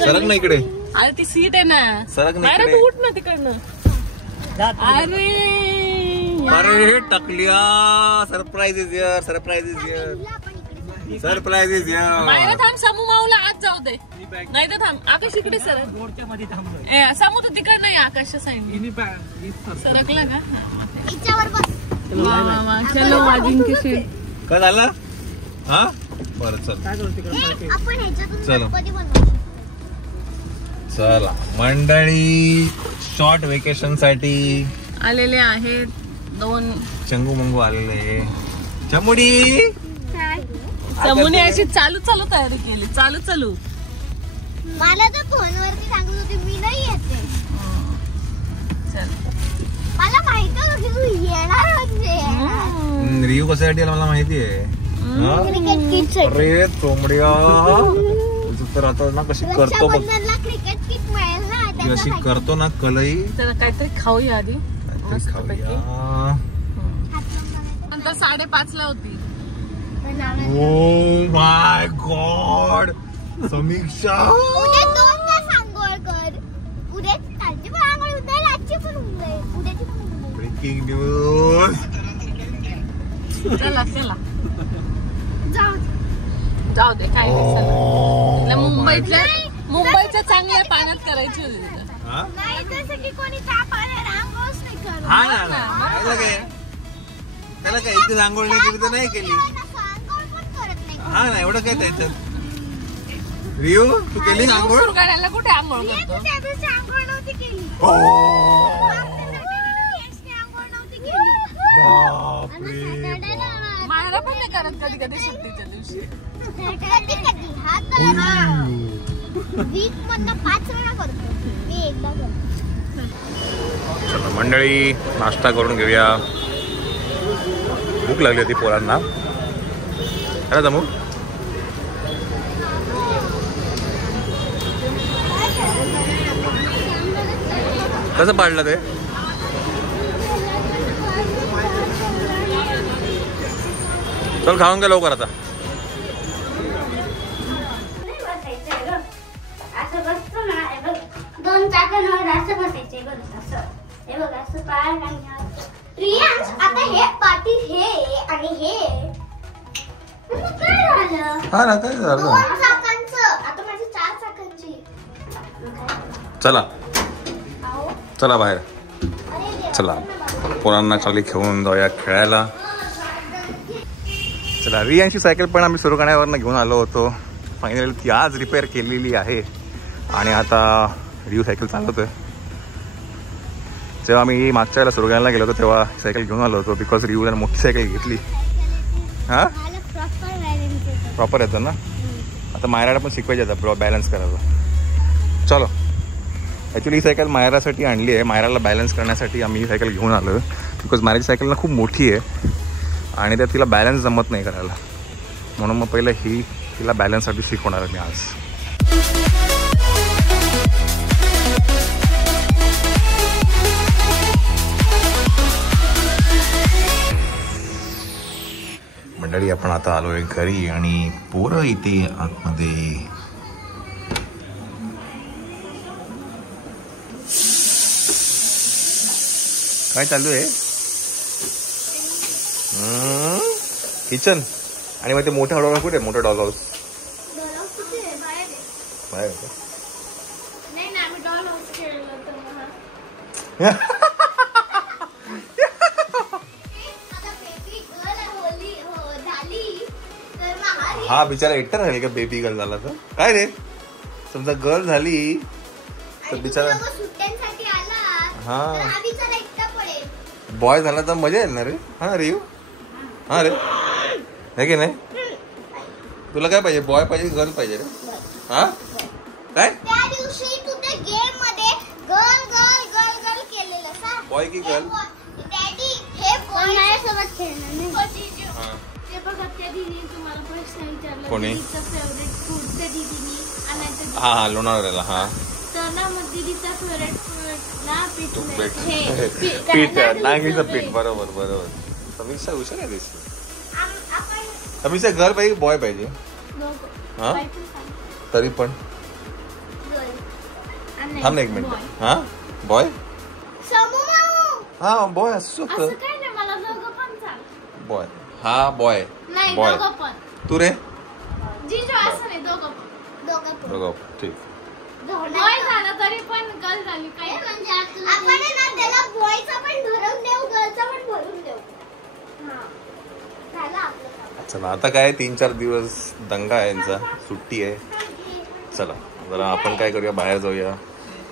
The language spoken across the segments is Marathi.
सरक ना इकडे. अरे ती सीट आहे ना. सरक ना अरे इकडे. तू उठ ना तिकडनं. अरे अरे टकलिया. Surprise is here. Surprise is here. Surprise is here. Myra थांब. समू माऊला आज जाऊ दे. नाही तर थांब. आकाश इकडे सरक. समू तर तिकडे नाही. आकाशच्या साईड सरकला का. चलो अजिंक्य शेठ. काय झालं. हा बरं चल. चलो चला मंडळी शॉर्ट वेकेशन साठी आलेले आहेत 2 चंगू मंगू आलेले. चमुडी चमूने अशी चालू तयारी केली. चालू मला तर फोनवरती सांगत होती मी नाही येते. मला माहिती होतं की तू येणार म्हणजे. रिव्ह्यू कशासाठी आला मला माहिती आहे. क्रिकेट किट अरे चोमड्या तर आता ना कशी करतो बघ. क्रिकेट किट मिळेल ना. अशी करतो ना कलई. तर काहीतरी खाऊया आधी. खाऊया. नंतर 5:30 ला होती. Oh my God. समीक्षा उद्या 2 तास आंघोळ कर. उद्या कालची पण आंघोळ होऊन जाईल. आजची पण होऊन जाईल. उद्याची पण होऊन जाईल. Breaking news. चला जाऊ दे. काय नाही. मुंबईच्या चांगल्या पाण्यात करायची होती. नाही जसं की कोणी ताप आल्यावर आंघोळच नाही करत. हा ना त्याला काय इथे आंघोळ नाही केली तर नाही केली. आंघोळ पण करत नाही. हा ना एवढं काय त्याच्यात. रिओ तू केली आंघोळ. सुरगाड्याला कुठे आंघोळ करतो. त्या दिवशी आंघोळ नव्हती केली. आंघोळ नव्हती केली. मायरा पण नाही करत कधी सुट्टीच्या दिवशी. कधी हा तर वीक मधनं 5 वेळा करतो. मी एकदा करतो. चला मंडळी नाश्ता करून घेऊया. भूक लागली होती पोरांना. अरे जमू कसं पाडलं ते. चल खाऊन घ्या लवकर आता. दोन चाकांवर असं बसायचे बघ. असं हे बघ असं पाय प्रियांश. आता हे पाटील हे आणि हे काय झालं. हा ना काय झालं. 2 चाकांचं. आता माझी 4 चाकांची. चला चला बाहेर. चला पोरांना खाली घेऊन जाऊया खेळायला. चला रियांची सायकल पण आम्ही सुरगाण्यावरनं घेऊन आलो होतो. फायनली ती आज रिपेअर केलेली आहे आणि आता रिव्ह्यू सायकल चालवतोय. जेव्हा आम्ही मागच्या वेळेला सुरगाण्याला गेलो होतो तेव्हा सायकल घेऊन आलो होतो. बिकॉज रिव्ह्यूला मोठी सायकल घेतली. हां प्रॉपर येतं ना. आता मायराला पण शिकवायचं आता बॅलन्स करायला. चलो ॲक्च्युली ही सायकल मायरासाठी आणली आहे. मायराला बॅलन्स करण्यासाठी आम्ही ही सायकल घेऊन आलो बिकॉज मायराची सायकल ना खूप मोठी आहे आणि त्यात तिला बॅलन्स जमत नाही करायला. म्हणून मग पहिलं ही तिला बॅलन्ससाठी शिकवणार आहे मी आज. मंडळी आपण आता आलोय घरी आणि पोरं इथे आतमध्ये. काय चालू आहे. किचन आणि मग ते मोठा डॉग कुठे. मोठा डॉग हाऊस बाहेर नाही ना. आम्ही डॉल हाऊस खेळलो होतो. हा बिचारा एकटा राहील का. बेबी गर्ल झाला तर काय रे. समजा गर्ल झाली तर बिचारा सुट्ट्यांसाठी आला. हा हा बिचारा एकटा पडेल. बॉय झाला तर मजा येईल ना रे. हा रे. हा रे हे की नाही. तुला काय पाहिजे. बॉय पाहिजे गर्ल पाहिजे रे. हा काय त्या दिवशी तू त्या गेम मध्ये गर्ल गर्ल गर्ल गर्ल केलेलं सा. बॉय की गर्ल. डॅडी हे बॉय माझ्यासोबत खेळणार नाही. ते बघा त्या दीदीने तुम्हाला प्रश्न विचारला. कोणी? दीदीचा फेवरेट फूड त्या दीदीने आणायचं. हा हा लोणावळ्याला. हा तर ना मग दीदीचा फेवरेट फूड ना पीठ पीठ नांगीचं पीठ. बरोबर बरोबर. समीक्षा हुशार आहे दिसते. समीक्षा गर्ल पाहिजे बॉय पाहिजे. हा तरी पण थांब ना एक मिनिट. हा बॉय हा बॉय असू शकतं. काय नाही मला दोघं पण चाल. बॉय हा बॉय नाही बॉय. दोघं पण. तू रे जिजू असं नाही दोघं पण. दोघं ठीक. बॉय झाला तरी पण गर्ल झाली काही म्हणजे आपण आहे ना त्याला बॉयचा पण भरून देऊ गर्लचा पण भरून देऊ. हा झालं आपलं काम. चला आता काय 3-4 दिवस दंगा आहे यांचा, सुट्टी आहे. चला जरा आपण काय करूया, बाहेर जाऊया.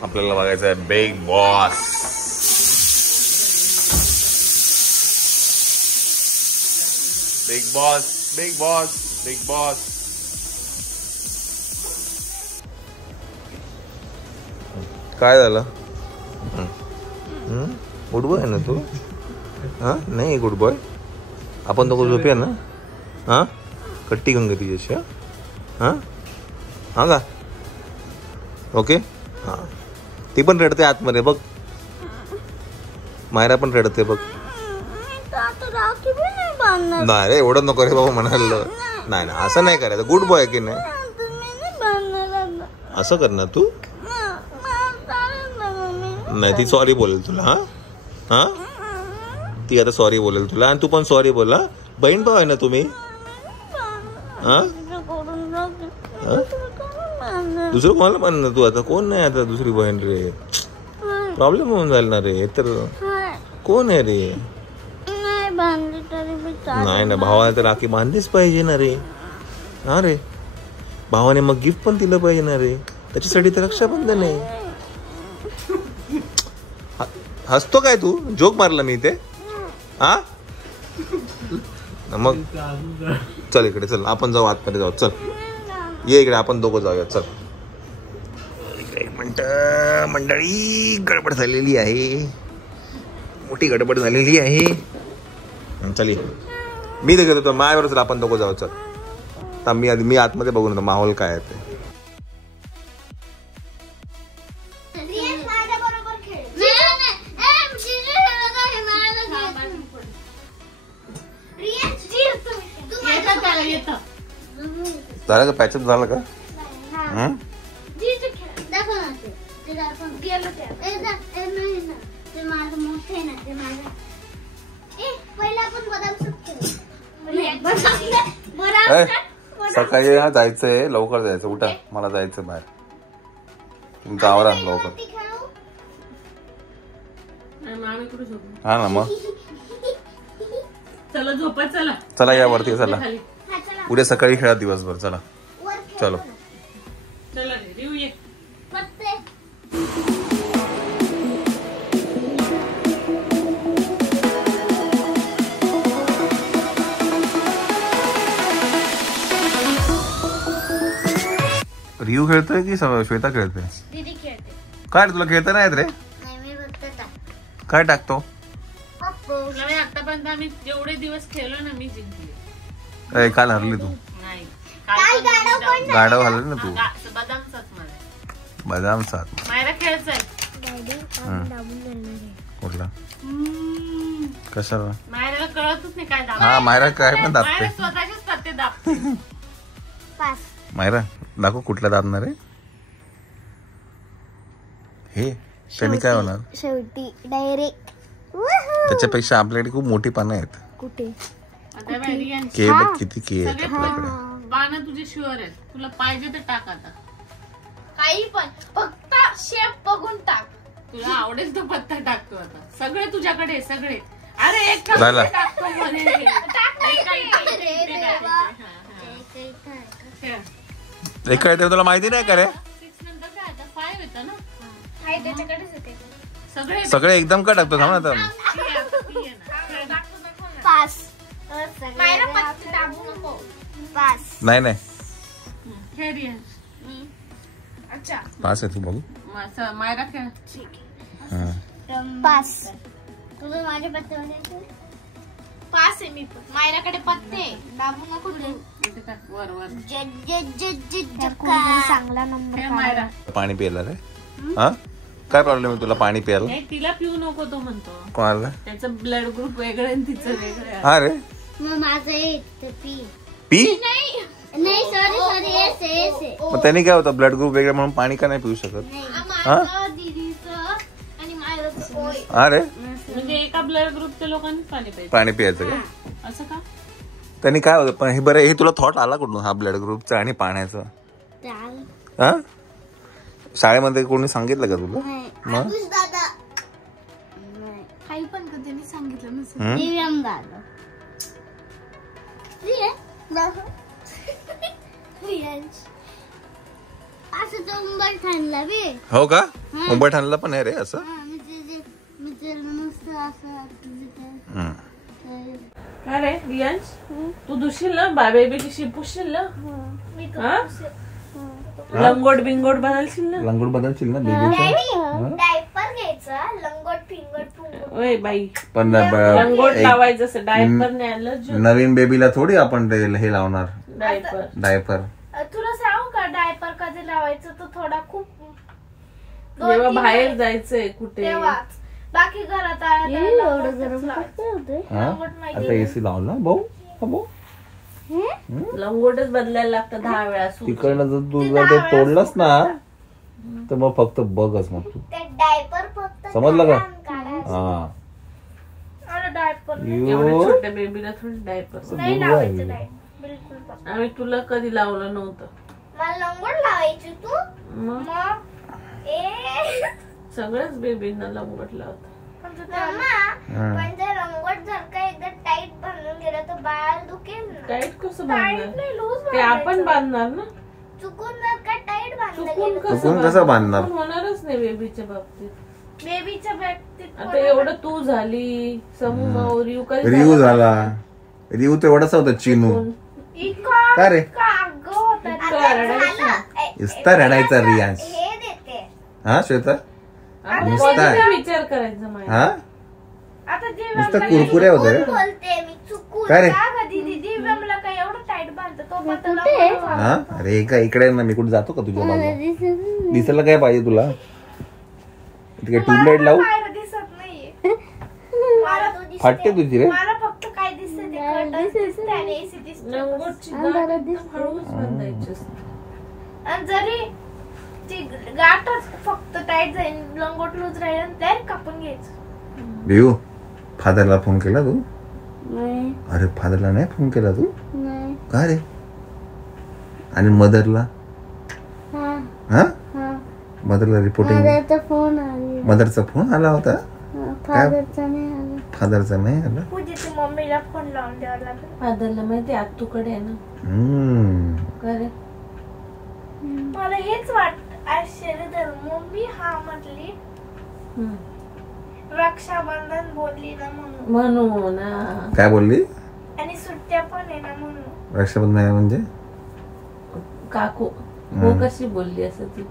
आपल्याला बघायचं आहे big boss. Big boss big boss big boss. काय झालं? गुड बॉय ना तू? हा नाही गुड बॉय. आपण दोघं झोपूया ना? हा कट्टी गंगा तिच्याशी. हां हां का ओके. हां ती पण रडते आतमध्ये बघ. मायरा पण रडते बघ. नाही रे एवढं नको रे बाबा म्हणाल. नाही ना असं नाही करायचं. गुड बॉय की नाही असं कर ना तू. नाही ती सॉरी बोलेल तुला. हा हा ती आता सॉरी बोलेल तुला आणि तू पण सॉरी बोल. हा बहीण भाऊ आहे ना तुम्ही? हा दुसरं कोणाला म्हण ना तू. आता कोण नाही आता दुसरी बहीण रे. प्रॉब्लेम होऊन जाईल ना रे. तर कोण आहे रे? नाही ना भावाला तर राखी बांधलीच पाहिजे ना रे. हा रे भावाने मग गिफ्ट पण दिलं पाहिजे ना रे. त्याच्यासाठी तर रक्षाबंधन आहे. हसतो काय तू? जोक मारला मी इथे. हा मग चल इकडे चल आपण जाऊ आतमध्ये जाऊ. चल ये इकडे आपण दोघं जाऊया. चल एक मिनिट. मंडळी गडबड झालेली आहे. मोठी गडबड झालेली आहे. चल ये मी देखील होतो माझ्यावर. चल आपण दोघं जाऊ. चल आता मी आतमध्ये बघून होतो माहोल काय आहे ते. झालं का पॅचअप झालं का? सकाळी जायचंय लवकर जायचं. उठा मला जायचं बाहेर. तुमचा आवरा लवकर. हा ना मग चला झोपा. चला चला या वरती. चला उद्या सकाळी खेळा दिवसभर. चला चलो चला रिव्ह ये. रियू खेळतोय की श्वेता खेळतोय? दीदी खेळते. काय रे तुला खेळता नाही येत रे? नाही मी फक्त काय टाकतो? आतापर्यंत आम्ही जेवढे दिवस खेळलो ना मी जिंकली. काल हरली तू. नाही गाडव हरली ना तू. बदाम सात मला. बदाम सात मायरा खेळायचंय. कुठला कशाला? मायराला कळतच नाही काय दाब. हा मायरा काय पण दाबते. मायरा स्वतःचेच पत्ते दाबते. मायरा दाखव कुठला दाबणार आहे हे. त्यांनी काय होणार? शेवटी डायरेक्ट त्याच्यापेक्षा आपल्याकडे खूप मोठी पानं आहेत. कुठे? आता व्हॅरियंट के बघ किती के आहेत आपल्याकडे. पानं तुझे शुअर आहेत. तुला पाहिजे ते टाक. आता काही पण फक्त शेप बघून टाक. तुला आवडेल तो पत्ता टाकतो. आता सगळे तुझ्याकडे सगळे. अरे एक झालं. टाकतो म्हणे. एक काय तुला माहिती नाही का रे? 6 नंतर काय आता 5 येतं ना. आहे त्याच्याकडेच येते. सगळे सगळे एकदम का टाकतो? थांब ना आता. पास. मायरा पत्ते दाबू नको. पास. नाही नाही खेळ रिया. अच्छा पास आहे तू बघू. मायरा खेळ. पास. तुझं माझे पत्ते म्हणायचे? पास आहे मी पण. मायराकडे पत्ते दाबू नको तू. इथे टाक वर वर. चांगला नंबर. खेळ मायरा. पाणी प्यायला रे? हा काय प्रॉब्लेम आहे तुला पाणी प्यायला? नाही तिला पिऊ नको तो म्हणतो. कोणाला? त्याचं ब्लड ग्रुप वेगळं आणि तिचं वेगळं. हा रे मग माझं एक पी. पी नाही नाही सॉरी एस मग त्यांनी काय होतं ब्लड ग्रुप वेगळं म्हणून पाणी का नाही पिऊ शकत? हा आणि माझं अरे म्हणजे एका ब्लड ग्रुपच्या लोकांनी पाणी प्यायचं. पाणी पियाचं का? असं का? त्यांनी काय होतं? पण हे बरं, हे तुला थॉट आला कुठून हा ब्लड ग्रुपचा आणि पाण्याचा? हा शाळेमध्ये कोणी सांगितलं का तुला? मग दादा काही पण कधी सांगितलं नसेल. हम्म? दिव्यांग दादा असं तो उंबर ठाणला बे. हो का? मुंबई ठाण्याला पण आहे रे असं. मस्त असं हम्म. काय रे रियांश, तू धुशील ना बेबीची शिपूशील ना? हा? लंगोट बिंगोट बदलशील ना? लंगोट बदलशील ना बेबीचं? डायपर घ्यायचा लंगोट फिंगोट ओय बाई, पण लंगोट एक लावायचं असं. डायपर नाही आलं. नवीन बेबीला थोडी आपण ते हे लावणार डायपर. डायपर. तुला सांगू का डायपर कधी लावायचं? तो थोडा खूप जेव्हा बाहेर जायचंय कुठे, तेव्हाच. बाकी घरात आता एसी लावला भाऊ. भाऊ लंगोटच बदलायला लागतं 10 वेळा. तिकडनं जर तू जर ते तोडलंस ना तर मग फक्त बघच मग तू. डायपर फक्त समजलं का? काढायचं. हा डायपर एवढ्या छोट्या बेबीला थोडी डायपर. नाही लावायचं बिलकुल पण. आम्ही तुला कधी लावलं नव्हतं. मला लंगोट लावायची तू मग मग सगळ्याच बेबींना लंगोट लावतात. मम्मा पण जर लंगोट जर का एकदा टाईट बांधून गेलं तर बाळ दुखेल ना. टाईट कसं बांधणार? नाही लूज ते आपण बांधणार ना. चुकून जर का टाईट बांधलं चुकून गेलं कसं बांधणार? चुकून होणारच नाही बेबीच्या बाबतीत. बेबीच्या बाबतीत आता एवढं तू झाली, समूह रिव कधी रिव झाला. रिव तर एवढाच होता चिनू. का रे इस्ता रडायचा रियांश. हे देते. हा श्वेता नुसता विचार करायचा माझ्या. हा आता नुसतं कुरकुरे होते. बोलते मी चुकून. काय रे? दिव्यांगला काय एवढं टाईट बांधतो तो पण त्याला हा अरे का इकडे ना मी कुठे जातो का तुझ्या बाजूला? दिसायला काय पाहिजे तुला? इथे ट्यूबलाईट लावू? बाहेर दिसत नाहीये. मला तो दिसते. फाटते तुझी रे. मला फक्त काय दिसते ते कर्टन दिसते आणि एसी दिसते. लंगोटची गाठ एकदम हळूच बांधायची असते. आणि जरी ती गाठच फक्त टाईट जाईल लंगोट लूज राहील आणि डायरेक्ट कापून घ्यायचं. भिऊ फादरला फोन केला तू? नाही अरे फादरला नाही फोन केला तू? नाही. का रे? आणि मदरला? हा हा हा मदरला रिपोर्टिंग? फादरचा फोन आला. मदरचा फोन आला होता? फादरचा नाही आला. फादरचा नाही आला? पूजेची मम्मीला फोन लावून द्यावा लागेल. फादरला माहिती आत्तूकडे आहे ना. का रे? मला हेच वाटत आश्चर्य धर मम्मी हा म्हटली रक्षाबंधन बोलली ना म्हणून ना. काय बोलली? आणि सुट्ट्या पण आहे ना म्हणून. रक्षाबंधन आहे म्हणजे? काकू हो कशी बोलली असं ती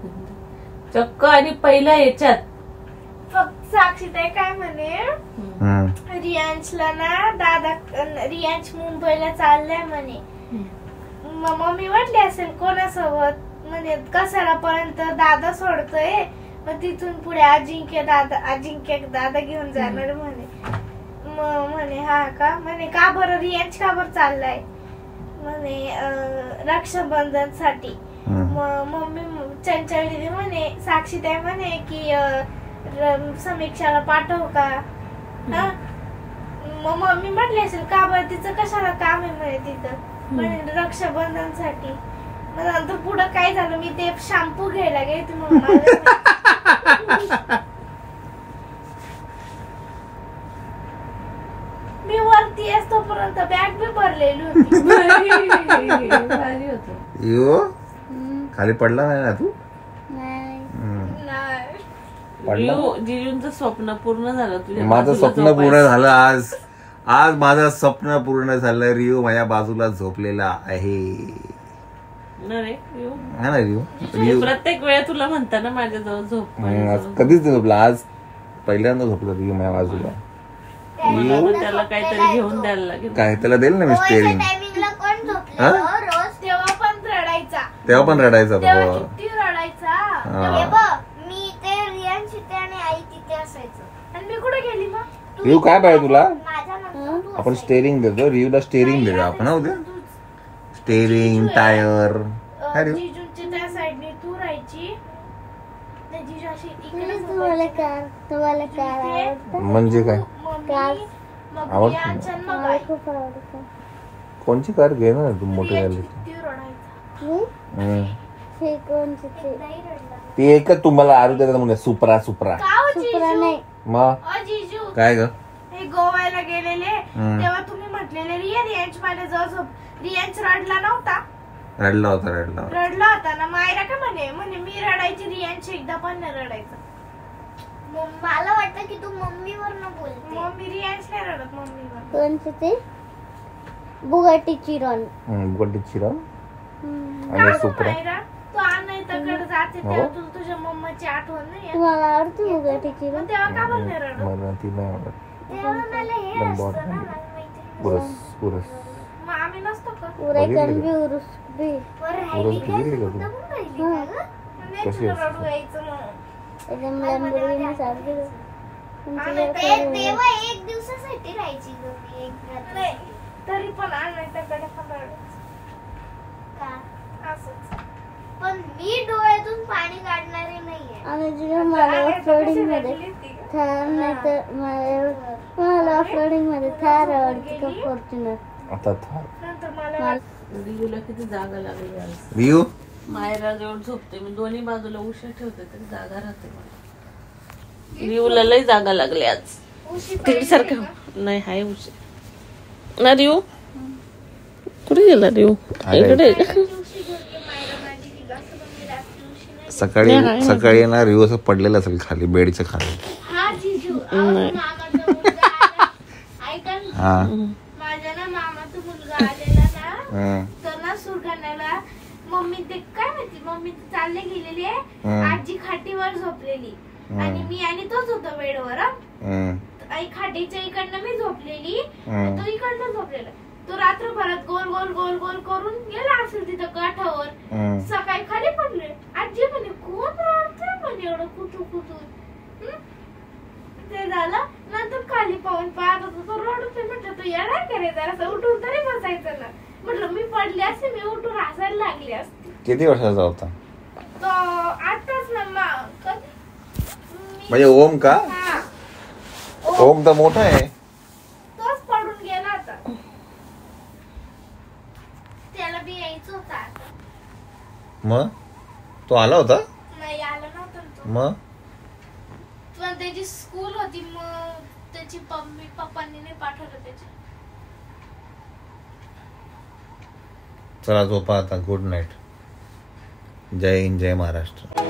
चक्क. आणि पहिल्या याच्यात फक्त साक्षीताई काय म्हणे रियांशला ना दादा रियांश मुंबईला चाललाय म्हणे. मम्मी म्हटली असेल कोणासोबत म्हणजे कसाला पर्यंत दादा सोडतोय मग तिथून पुढे अजिंक्य दादा घेऊन जाणार म्हणे. म्हणे हा का? म्हणे का बरं रियांश का बरं चाललाय? म्हणे रक्षाबंधन साठी. मम्मी चंचल दिदी म्हणे साक्षीताई म्हणे की समीक्षाला पाठव का? मग मम्मी म्हटली असेल का बरं तिचं कशाला काम आहे म्हणे तिथं? म्हणे रक्षाबंधन साठी. मग नंतर पुढं काय झालं मी ते शॅम्पू घ्यायला गेले मी वरती असतोपर्यंत बॅग बी भरलेली होती. यो खाली पडला नाही ना तू? जिजूंचं स्वप्न पूर्ण झालं तुझ्या. माझं स्वप्न पूर्ण झालं आज. आज माझं स्वप्न पूर्ण झालं. रिओ माझ्या बाजूला झोपलेला आहे. रिओ प्रत्येक वेळा तुला म्हणता ना माझ्याजवळ झोप. कधीच नाही झोपला. आज पहिल्यांदा झोपला रिओ माझ्या बाजूला. त्याला काहीतरी घेऊन द्यायला लागेल. काय त्याला देईल ना मी स्टेअरिंग. तेव्हा पण रडायचा. तेव्हा पण रडायचा तेव्हा किती रडायचा. मी ते रियांश तिथे आणि आई तिथे असायचं. आणि मी कुठे गेली मग? रिओ काय पाहिजे तुला? माझ्या नंतर आपण स्टेअरिंग देतो. रिओला स्टेअरिंग देतो आपण. उद्या स्टेरिंग टायर. अरे जिजूच्या त्या साईडने तू राहायची. त्या जिजू अशी इकडे तुम्हाला कार आवडतं? म्हणजे काय मम्मी मग आवडतं. रियांच्या मग मला आई. खूप आवडतं. कोणची कार घे ना तू मोठी झाली. किती रडायचा. मी? हे कोणची ते? नाही रडला. ती एकच तुम्हाला आरू देतात म्हणजे सुपरा का हो सुपरा जिजू? नाही. मग जिजू काय ग हे गोव्याला गेलेले तेव्हा तुम्ही म्हटलेले रियांच माझ्या जवळ झोप. रियांच रडला नव्हता. रडला होता रडला होता ना. मायरा का म्हणे मी रडायची रियांच एकदा पण नाही रडायचं. मला वाटतं की तू मम्मीवर न बोलते. मम्मी रियांच नाही रडत मम्मीवर. कोणचं ते? Bugatti Chiron. बुगाटी चिरॉन का आणि गं सुपरा. मायरा तू अनायताकडे जाते हो. तेव्हा तुला तुझ्या मम्माची आठवण नाही येत? तुम्हाला आवडते बुगाटी चिरॉन? मग तेव्हा का बरं नाही रडत? मला ती नाही आवडत. तेव्हा मला हे एकदम असतं बॉड ना, झाली. मला माहिती. उरस मग आम्ही नसतो का? उरायकन बी उरुस बी. वर उरस गेली का तू राहिली का गं? नाही कशी तुला असते? रडू यायचं मग. एकदम लंबरीने चालते. तेव्हा एक दिवसासाठी राहायची गं मी एक रात्र. नाही तरी पण अनायताकडे पण रडायचं. का? असंच. पण मी डोळ्यातून पाणी काढणारे नाहीये. आणि जेव्हा मला ऑफरोडिंग मध्ये थार नाही तर मला ऑफरोडिंग मध्ये थार आवडते का फॉर्च्युनर? आता थार. नंतर मला रियूला किती जागा लागली आज. रियू मायरा जवळ झोपते मी दोन्ही बाजूला उशी ठेवते तरी जागा राहते मला. रियूला लई जागा लागली आज. तिकडे सारखं नाही हाय उशी ना. रियू कुठे गेला रियू? इकडे सकाळी ना रियू असं पडलेलं असेल खाली बेडच्या खाली. हा जिजू मामाचा मुलगा आला. ऐका ना. हा माझ्या ना मामाचा मुलगा आलेला ना तर ना सुरगाण्याला मम्मी ते काय माहिती मम्मी ते चालले गेलेली आहे. आजी खाटीवर झोपलेली आणि मी आणि तोच होतो बेडवर. आई खाटीच्या इकडनं मी झोपलेली तो इकडनं झोपलेला. तो रात्रभरात गोल गोल गोल गोल करून गेला असेल तिथं काठावर. सकाळी खाली पडले. आजी म्हणे कोण रडतंय म्हणे एवढं कुठू कुठू. ते झालं. नंतर खाली पाहून पाहत होतो तो रडतोय. म्हटलं तो येणार का रे जरा उठून तरी बसायचं ना. म्हटलं मी पडली असते मी उठून हसायला लागली असते. किती वर्षाचा होता तो आताच ना म्हणजे ओम का? हा ओम तर मोठा आहे. तोच पडून गेला होता. त्याला बी यायचं होतं आता. मग तो आला होता. नाही आला नव्हता तो. मग पण त्याची स्कूल होती मग त्याची पप्पांनी नाही पाठवलं त्याची. चला झोपा आता. Good night. जय हिंद जय महाराष्ट्र.